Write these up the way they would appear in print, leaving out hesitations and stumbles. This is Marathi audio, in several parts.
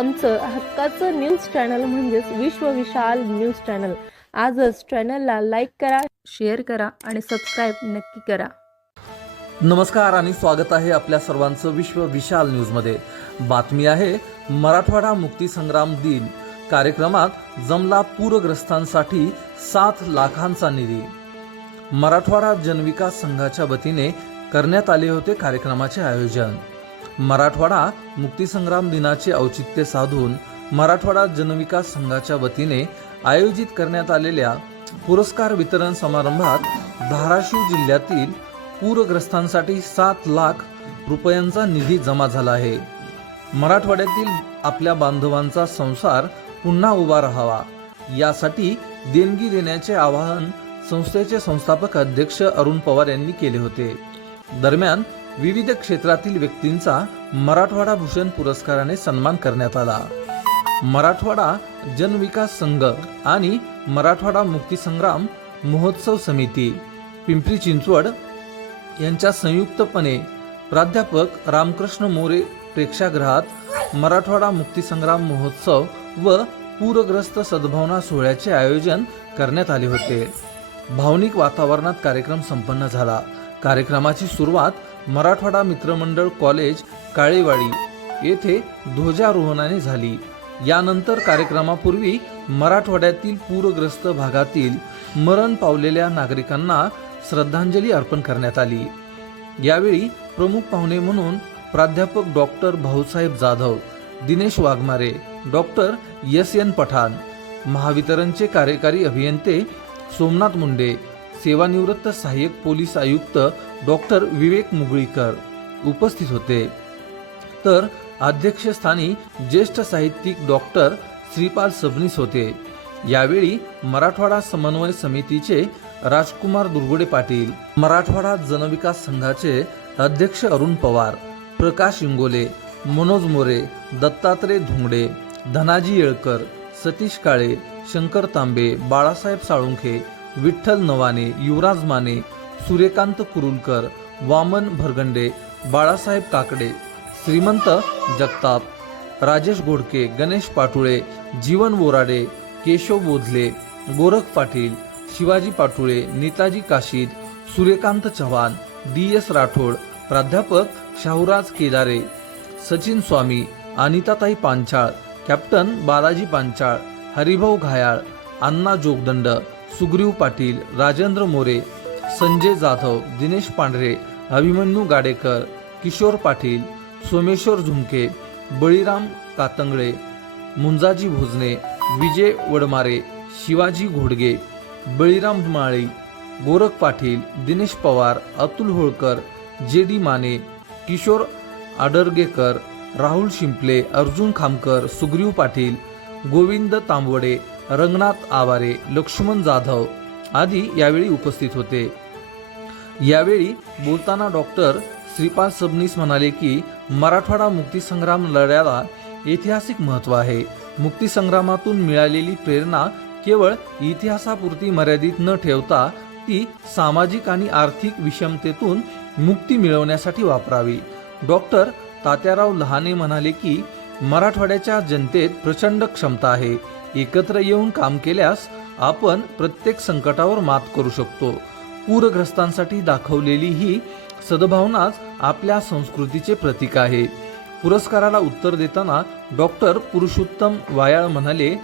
आमचं हक्काचं न्यूज चॅनल म्हणजेच विश्व विशाल न्यूज चॅनल. आजच चॅनलला लाईक करा, शेअर करा आणि सबस्क्राईब नक्की करा. नमस्कार आणि स्वागत आहे आपल्या सर्वांचं विश्व विशाल न्यूजमध्ये. बातमी आहे मराठवाडा मुक्ती संग्राम दिन कार्यक्रमात जमला पूरग्रस्तांसाठी 7 लाखांचा निधी. मराठवाडा जनविकास संघाच्या वतीने करण्यात आले होते कार्यक्रमाचे आयोजन. मराठवाडा मुक्तीसंग्राम दिनाचे औचित्य साधून मराठवाडा जनविकास संघाच्या वतीने आयोजित करण्यात आलेल्या पुरस्कार वितरण समारंभात धाराशिव जिल्ह्यातील पूरग्रस्तांसाठी 7 लाख रुपयांचा निधी जमा झाला आहे. मराठवाड्यातील आपल्या बांधवांचा संसार पुन्हा उभा राहावा यासाठी देणगी देण्याचे आवाहन संस्थेचे संस्थापक अध्यक्ष अरुण पवार यांनी केले होते. दरम्यान विविध क्षेत्रातील व्यक्तींचा मराठवाडा भूषण पुरस्काराने सन्मान करण्यात आला. मराठवाडा जनविकास संघ आणि मराठवाडा मुक्तीसंग्राम महोत्सव समिती पिंपरी चिंचवड यांच्या संयुक्तपणे प्राध्यापक रामकृष्ण मोरे प्रेक्षागृहात मराठवाडा मुक्तीसंग्राम महोत्सव व पूरग्रस्त सद्भावना सोहळ्याचे आयोजन करण्यात आले होते. भावनिक वातावरणात कार्यक्रम संपन्न झाला. कार्यक्रमाची सुरुवात मराठवाडा मित्रमंडळ कॉलेज काळेवाडी येथे ध्वजारोहणाने झाली. यानंतर कार्यक्रमापूर्वी मराठवाड्यातील पूरग्रस्त भागातील मरण पावलेल्या नागरिकांना श्रद्धांजली अर्पण करण्यात आली. यावेळी प्रमुख पाहुणे म्हणून प्राध्यापक doctor Bhausaheb Jadhav, Dinesh Waghmare, doctor S N. Pathan, महावितरणचे कार्यकारी अभियंते सोमनाथ मुंडे, सेवानिवृत्त सहाय्यक पोलीस आयुक्त डॉक्टर विवेक मुगळीकर उपस्थित होते. तर अध्यक्षस्थानी ज्येष्ठ साहित्यिक डॉक्टर श्रीपाल सबनीस होते. यावेळी मराठवाडा समन्वय समितीचे राजकुमार दुर्गुडे पाटील, मराठवाडा जनविकास संघाचे अध्यक्ष अरुण पवार, प्रकाश इंगोले, मनोज मोरे, दत्तात्रय धुंगडे, धनाजी येळकर, सतीश काळे, शंकर तांबे, बाळासाहेब साळुंखे, विठ्ठल नवाने, युवराज माने, सूर्यकांत कुरुलकर, वामन भरगंडे, बाळासाहेब काकडे, श्रीमंत जगताप, राजेश घोडके, गणेश पाटुळे, जीवन बोराडे, केशव बोधले, गोरख पाटील, शिवाजी पाटुळे, नेताजी काशीद, सूर्यकांत चव्हाण, डी.एस. राठोड, प्राध्यापक शाहूराज केदारे, सचिन स्वामी, अनिताताई पांचाळ, कॅप्टन बालाजी पांचाळ, हरिभाऊ घायाळ, अण्णा जोगदंड, सुग्रीव पाटील, राजेंद्र मोरे, संजय जाधव, दिनेश पांढरे, अभिमन्यू गाडेकर, किशोर पाटील, सोमेश्वर झुमके, बळीराम कातंगळे, मुंजाजी भोजने, विजय वडमारे, शिवाजी घोडगे, बळीराम माळी, गोरख पाटील, दिनेश पवार, अतुल होळकर, जे.डी. माने, किशोर आडरगेकर, राहुल शिंपले, अर्जुन खामकर, सुग्रीव पाटील, गोविंद तांबवडे, रंगनाथ आवारे, लक्ष्मण जाधव आदी यावेळी उपस्थित होते. यावेळी बोलताना डॉक्टर श्रीपाल सबनीस म्हणाले की मराठवाडा मुक्तीसंग्राम लढ्याला ऐतिहासिक महत्त्व आहे. मुक्तीसंग्रामातून मिळालेली प्रेरणा केवळ इतिहासापुरती मर्यादित न ठेवता ती सामाजिक आणि आर्थिक विषमतेतून मुक्ती मिळवण्यासाठी वापरावी. डॉक्टर तात्याराव लहाने म्हणाले की मराठवाड्याच्या जनतेत प्रचंड क्षमता आहे. एकत्र येऊन काम केल्यास आपण प्रत्येक संकटावर मात करू शकतो. पूरग्रस्तांसाठी दाखवलेली ही सद्भावनाच आपल्या संस्कृतीचे प्रतीक आहे. पुरस्काराला उत्तर देताना डॉक्टर पुरुषोत्तम वायाळ म्हणाले,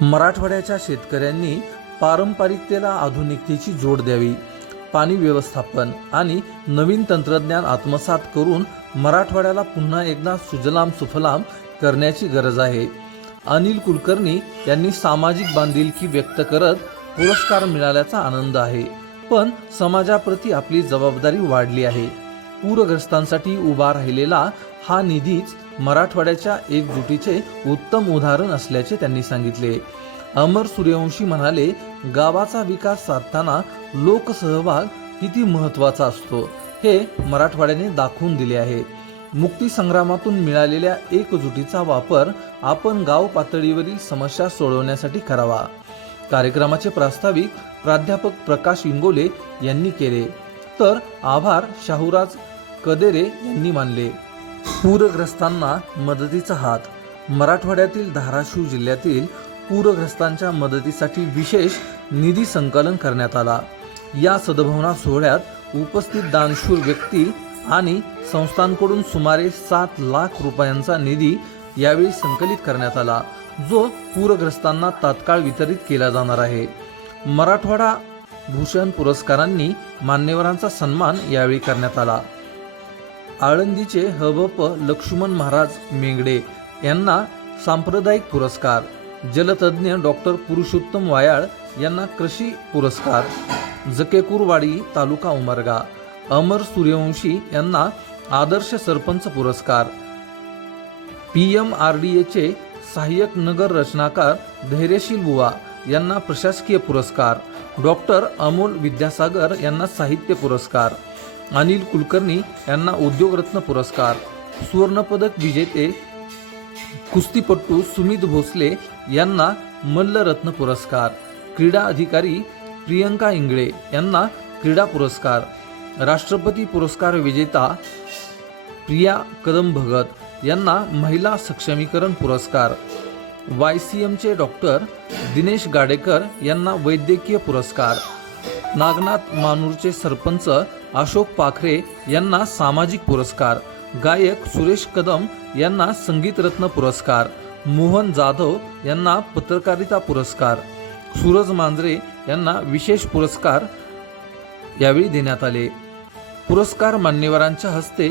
मराठवाड्याच्या शेतकऱ्यांनी पारंपरिकतेला आधुनिकतेची जोड द्यावी. पाणी व्यवस्थापन आणि नवीन तंत्रज्ञान आत्मसात करून मराठवाड्याला पुन्हा एकदा सुजलाम सुफलाम करण्याची गरज आहे. अनिल कुलकर्णी यांनी सामाजिक बांधिलकी व्यक्त करत पुरस्कार मिळाल्याचा आनंद आहे, पण समाजाप्रती आपली जबाबदारी वाढली आहे. पूरग्रस्तांसाठी उभा राहिलेला हा निधीच मराठवाड्याच्या एकजुटीचे उत्तम उदाहरण असल्याचे त्यांनी सांगितले. अमर सूर्यवंशी म्हणाले, गावाचा विकास साधताना लोकसहभाग किती महत्त्वाचा असतो हे मराठवाड्याने दाखवून दिले आहे. मुक्ती संग्रामातून मिळालेल्या एकजुटीचा वापर आपण गाव पातळीवरील समस्या सोडवण्यासाठी करावा. कार्यक्रमाचे प्रास्ताविक प्राध्यापक प्रकाश इंगोले यांनी केले, तर आभार शाहूराज कदेरे यांनी मानले. पूरग्रस्तांना मदतीचा हात मराठवाड्यातील धाराशिव जिल्ह्यातील पूरग्रस्तांच्या मदतीसाठी विशेष निधी संकलन करण्यात आला। या सद्भावना सोहळ्यात उपस्थित दानशूर व्यक्ती आणि संस्थांकडून सुमारे 7 लाख रुपयांचा निधी यावेळी संकलित करण्यात आला, जो पूरग्रस्तांना तात्काळ वितरित केला जाणार आहे। मराठवाडा भूषण पुरस्कारांनी मान्यवरांचा सन्मान यावेळी करण्यात आला। आळंदीचे हबप लक्ष्मण महाराज मेंगडे यांना सांप्रदायिक पुरस्कार, जलतज्ञ डॉक्टर पुरुषोत्तम वायाळ यांना कृषी पुरस्कार, जकेकुरवाडी तालुका उमरगा अमर सूर्यवंशी यांना आदर्श सरपंच पुरस्कार, PMRDAचे सहाय्यक नगर रचनाकार धैर्यशील बुवा यांना प्रशासकीय पुरस्कार, डॉक्टर अमोल विद्यासागर यांना साहित्य पुरस्कार, अनिल कुलकर्णी यांना उद्योगरत्न पुरस्कार, सुवर्णपदक विजेते कुस्तीपटू सुमित भोसले यांना मल्लरत्न पुरस्कार, क्रीडा अधिकारी प्रियंका इंगळे यांना क्रीडा पुरस्कार, राष्ट्रपती पुरस्कार विजेता प्रिया कदम भगत यांना महिला सक्षमीकरण पुरस्कार, YCMचे डॉक्टर दिनेश गाडेकर यांना वैद्यकीय पुरस्कार, नागनाथ मानूरचे सरपंच अशोक पाखरे यांना सामाजिक पुरस्कार, गायक सुरेश कदम यांना संगीतरत्न पुरस्कार, मोहन जाधव यांना पत्रकारिता पुरस्कार, सूरज मांजरे यांना विशेष पुरस्कार यावेळी देण्यात आले। पुरस्कार मान्यवरांच्या हस्ते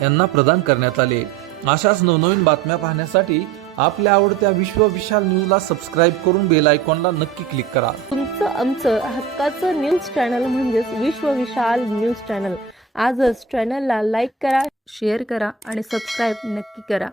यांना प्रदान करण्यात आले। अशाच नवनवीन बातम्या पाहण्यासाठी आपल्या आवडत्या विश्व विशाल न्यूजला सबस्क्राईब करून बेल आयकॉनला नक्की क्लिक करा। तुमचं आमचं हक्काचं न्यूज चॅनल म्हणजेच विश्व विशाल न्यूज चॅनल। आजच चॅनलला लाईक करा, शेअर करा आणि सबस्क्राईब नक्की करा।